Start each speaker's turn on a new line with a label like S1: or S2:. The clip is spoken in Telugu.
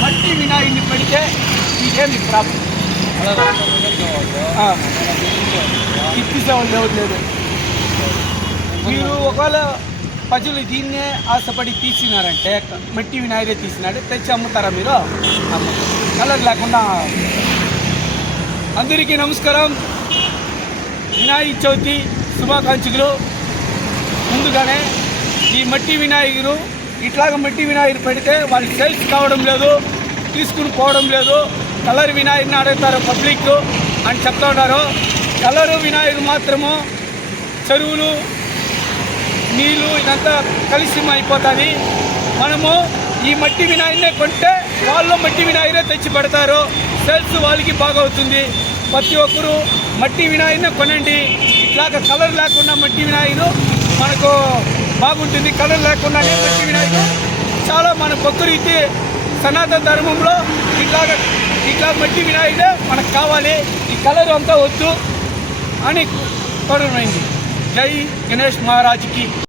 S1: மட்டி விநாயகி படிக்க ఇదేమి మీరు ఒకవేళ ప్రజలు దీన్నే ఆశపడి తీసినారంటే మట్టి వినాయరే తీసినాడు తెచ్చి అమ్ముతారా మీరు? కలర్ లేకుండా. అందరికీ నమస్కారం. వినాయక చవితి శుభాకాంక్షలు. ముందుగానే ఈ మట్టి వినాయకుడు ఇట్లాగ మట్టి వినాయకుడు పెడితే వాళ్ళు సేల్స్ కావడం లేదు తీసుకుని పోవడం లేదు. కలర్ వినాయకుడిని అడుగుతారు పబ్లిక్ అని చెప్తా ఉన్నారు. కలరు వినాయకుడు మాత్రము చెరువులు నీళ్ళు ఇదంతా కలిసిమ అయిపోతుంది మనము ఈ మట్టి వినాయనే కొంటే వాళ్ళు మట్టి వినాయనే తెచ్చి పెడతారు. సేల్స్ వాళ్ళకి బాగా అవుతుంది ప్రతి ఒక్కరు మట్టి వినాయనే కొనండి. ఇట్లాగ కలర్ లేకుండా మట్టి వినాయను మనకు బాగుంటుంది. కలర్ లేకుండానే మట్టి వినాయకుడు చాలా మన ప్రకృతి సనాతన ధర్మంలో ఇట్లాగ ఇట్లా మట్టి వినాయకుడే మనకు కావాలి. ఈ కలర్ అంతా వద్దు అని కోరమైంది జై గణేష్ మహారాజ్కి.